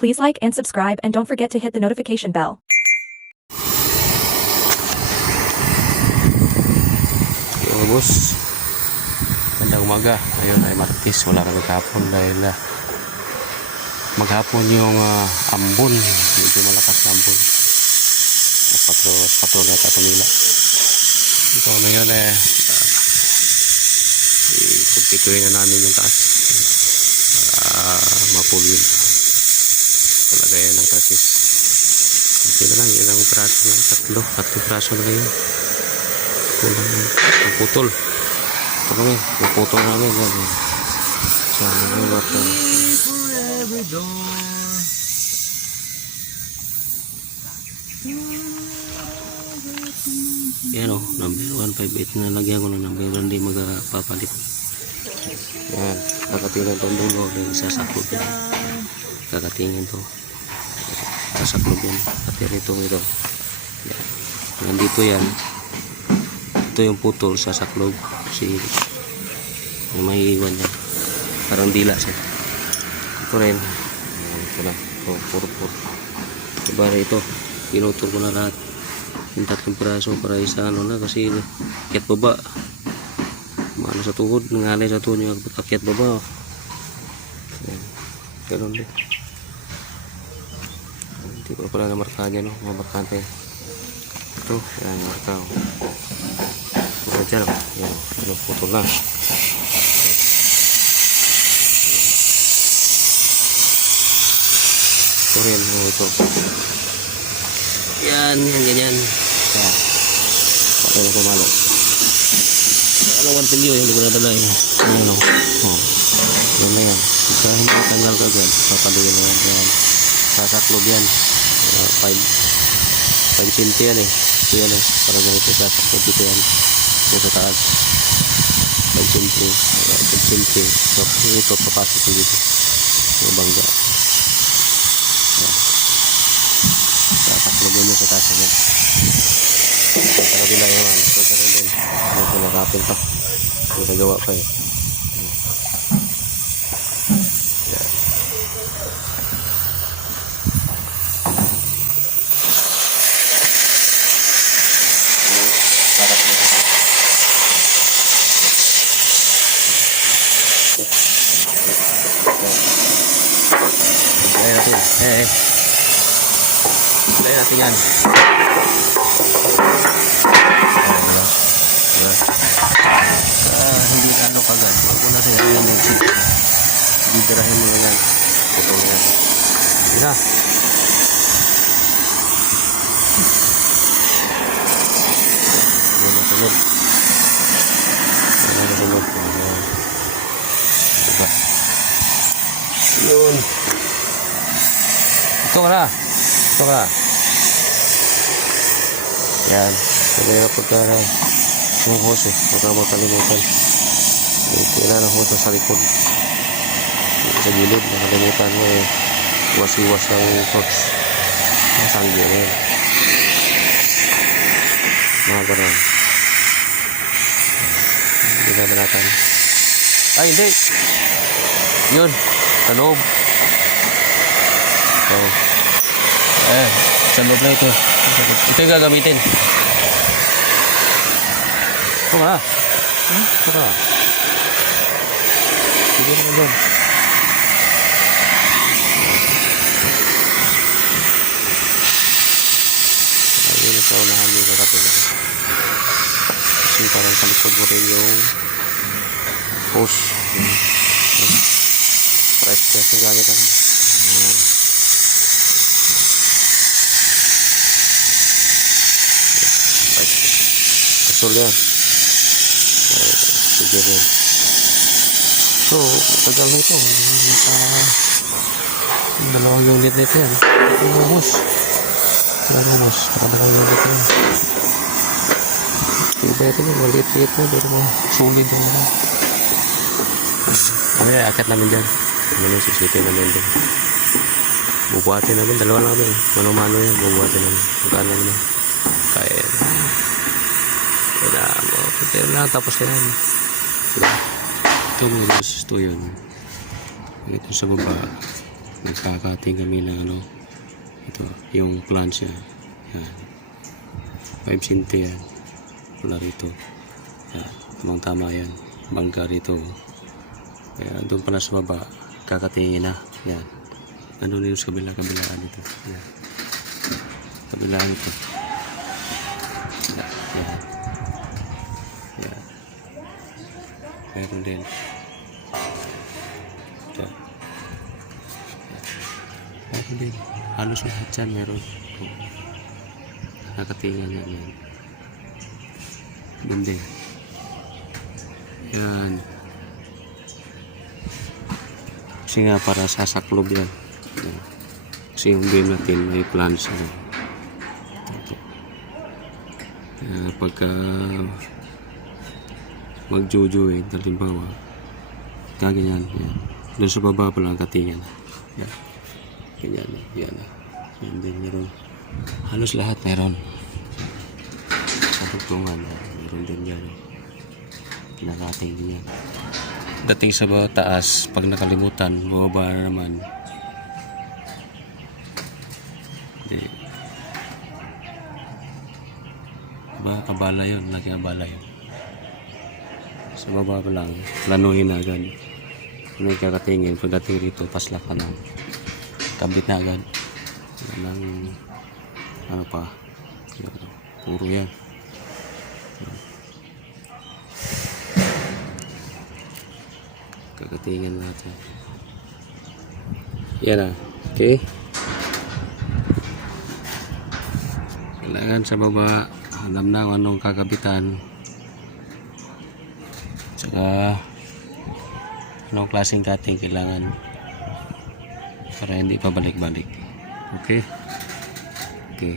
Please like and subscribe and don't forget to hit the notification bell. Yo boss, magandang umaga. Ngayon ay Martes, wala kami kahapon dahil maghapon yung ambon, medyo malakas na ambon. Patrol na sa Manila. Ito ngayon ikumpituhin na namin yung taas para mapulin palagayan ng tasis. Kasi na lang, ilang praso lang, tatlo praso na ngayon. Kulang yung putol. Ito kami, puputol namin yan. Sana yung bato. Yan o, number 158 na lagyan ko ng number 1, hindi magpapalit. Yan, kakatingin itong dulo, isasaklob yan. Kakatingin ito, sasaklob yan. Katingin ito. Yan. Nandito yan. Ito yung putol, sasaklob. Kasi may iwan yan. Parang dila siya. Ito rin. Ito na. Ito, puro. Diba ito, pinutol ko na lahat. Yung tatlong piraso para isa na kasi akyat baba. Maano sa tuhod, nangalay sa tuhod yung akyat baba. Ganun din. Hindi ko pala namarkahan yan, no? Mamarkahan tayo. Ito, yan, marka. Puro dyan, yan, putol na. Ito rin, ito. Yan, ganyan. Kaya, patay na pumalo. Alam, 1 pilyo, hindi ko nadala yun. Ano, yan na yan. Kaya hindi matanggal ka agad. Papaluin na yan. Sasaklob yan. 5 centi yan eh. Ito yan eh. Para ganito sasaklob dito yan. Ito sa taas. 5 centi. 5 centi. So, ito papasok ko dito. Yung bangga. Sasaklob yun sa taas na yan. Sa kabila naman. Ito sa rin din. Ito nakapin pa. Ito nagawa pa eh. Ilagay natin. Ilagay natin yan. Hindi na ano kagad. Huwag mo na siya yung exit. Didirahin mo yan. Putol yan. Hindi na. Hindi na sunod. Hindi na sunod. Diba? Yun. Ito ka na. Yan. Kaya pagka yung hose eh. Baka makalimutan. Kailangan ng hose sa likod. Sa gilid. Nakalimutan mo eh. Iwas-iwas ang hose. Masanggi na yan. Mga ganun. Hindi na balatan. Ay, hindi. Yun. Sa loob. Sa loob na ito. Ito yung gagamitin. Ito ka. Ito ka. Sige naman doon. Ayun na sa unahan yung kakatulog. Kasi parang kalikod mo rin yung hose. Press yung gamit ang kasol yan. Sige rin. So, tagal na ito. Dalawang unit na ito yan. Itong rubos. Dalawang unit na yan. Iba ito na. Maliit-liit na. Pero sulit na yan. Okay, akit namin dyan. Sisitin namin dyan. Bubuhatin namin. Dalawa namin. Mano-mano yan. Bubuhatin namin. Magkano namin. Kaya yan. Pero na tapos na yan. Ito may ito yun. Ito sa baba. Nagkakating kami ng ano, ito, yung plants niya. Yan. 5 centi yan. Wala rito. Yan. Tamang tama yan. Bangka rito. Kaya doon pala sa baba, kakatingin na. Yan. Ano na yung sa kabilaan ito. Yan. Kabilaan ito. Yan. Yan. Yan. Meron din. Ito. Meron din. Halos lahat dyan meron. Nakatingin yan. Yan. Doon din. Yan. Kasi nga para sasaklob yan. Yan. Kasi yung beam natin may plants. Pagka magjujuin, halimbawa, kaganyan. Yan. Doon sa baba pa lang katingan. Yan. Ganyan. Yan. Yan din meron. Halos lahat meron. Sa tugtungan, meron din yan. Kinakating din yan. Dating sa taas, pag nakalimutan, bumaba na naman. Hindi. Diba, kabala yun. Lagi abala yun. Sa baba pa lang, planuhin na agad. Kung may kakatingin, pagdating rito, paslak ka lang. Kabit na agad. Yan ang, ano pa, yan, puro yan. Kakatingin natin. Yan ah. Okay. Kailangan sa baba, alam na kung anong kakabitan. Tsaka anong klaseng cutting kailangan para hindi pa balik-balik. Okay? Okay.